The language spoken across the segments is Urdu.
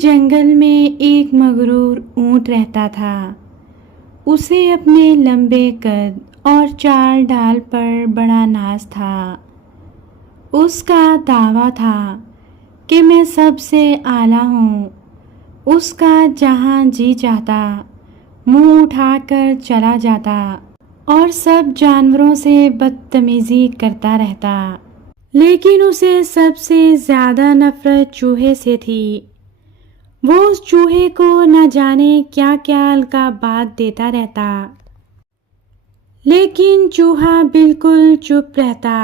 جنگل میں ایک مغرور اونٹ رہتا تھا۔ اسے اپنے لمبے قد اور چال ڈھال پر بڑا ناز تھا۔ اس کا دعویٰ تھا کہ میں سب سے اعلیٰ ہوں۔ اس کا جہاں جی چاہتا منہ اٹھا کر چلا جاتا اور سب جانوروں سے بدتمیزی کرتا رہتا، لیکن اسے سب سے زیادہ نفرت چوہے سے تھی۔ وہ اس چوہے کو نہ جانے کیا کیا القابات دیتا رہتا، لیکن چوہا بالکل چپ رہتا۔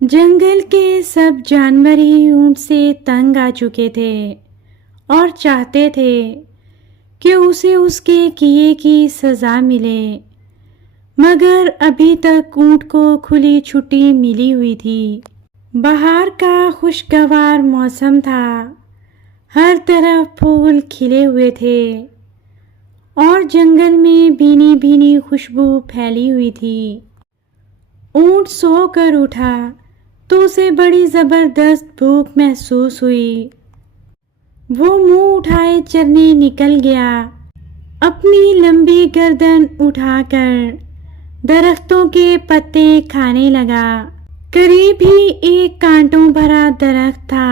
جنگل کے سب جانور ہی اونٹ سے تنگ آ چکے تھے اور چاہتے تھے کہ اسے اس کے کیے کی سزا ملے، مگر ابھی تک اونٹ کو کھلی چھٹی ملی ہوئی تھی۔ بہار کا خوشگوار موسم تھا، ہر طرف پھول کھلے ہوئے تھے اور جنگل میں بھینی بھینی خوشبو پھیلی ہوئی تھی۔ اونٹ سو کر اٹھا تو اسے بڑی زبردست بھوک محسوس ہوئی۔ وہ منہ اٹھائے چرنے نکل گیا، اپنی لمبی گردن اٹھا کر درختوں کے پتے کھانے لگا۔ قریب ہی ایک کانٹوں بھرا درخت تھا۔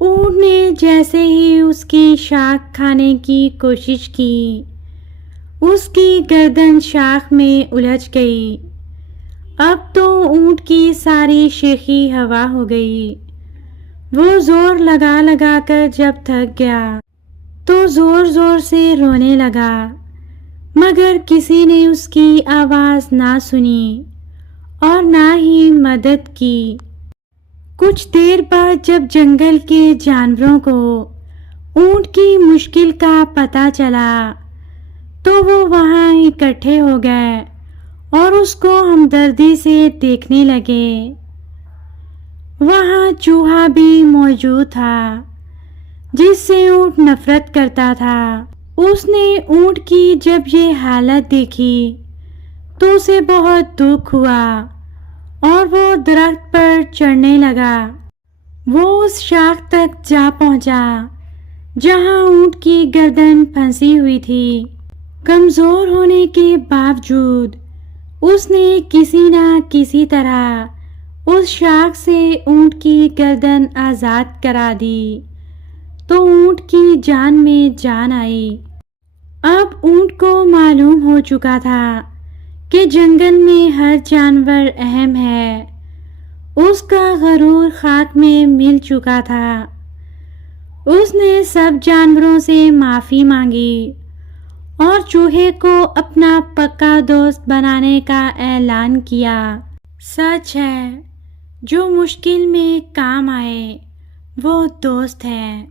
اونٹ نے جیسے ہی اس کی شاخ کھانے کی کوشش کی، اس کی گردن شاخ میں الجھ گئی۔ اب تو اونٹ کی ساری شیخی ہوا ہو گئی۔ وہ زور لگا لگا کر جب تھک گیا تو زور زور سے رونے لگا، مگر کسی نے اس کی آواز نہ سنی اور نہ ہی مدد کی۔ کچھ دیر بعد جب جنگل کے جانوروں کو اونٹ کی مشکل کا پتہ چلا تو وہ وہاں اکٹھے ہو گئے اور اس کو ہمدردی سے دیکھنے لگے۔ وہاں چوہا بھی موجود تھا جس سے اونٹ نفرت کرتا تھا۔ اس نے اونٹ کی جب یہ حالت دیکھی تو اسے بہت دکھ ہوا اور وہ درخت پر چڑھنے لگا۔ وہ اس شاخ تک جا پہنچا جہاں اونٹ کی گردن پھنسی ہوئی تھی۔ کمزور ہونے کے باوجود اس نے کسی نہ کسی طرح اس شاخ سے اونٹ کی گردن آزاد کرا دی تو اونٹ کی جان میں جان آئی۔ اب اونٹ کو معلوم ہو چکا تھا کہ جنگل میں ہر جانور اہم ہے۔ اس کا غرور خاک میں مل چکا تھا۔ اس نے سب جانوروں سے معافی مانگی اور چوہے کو اپنا پکا دوست بنانے کا اعلان کیا۔ سچ ہے، جو مشکل میں کام آئے وہ دوست ہے۔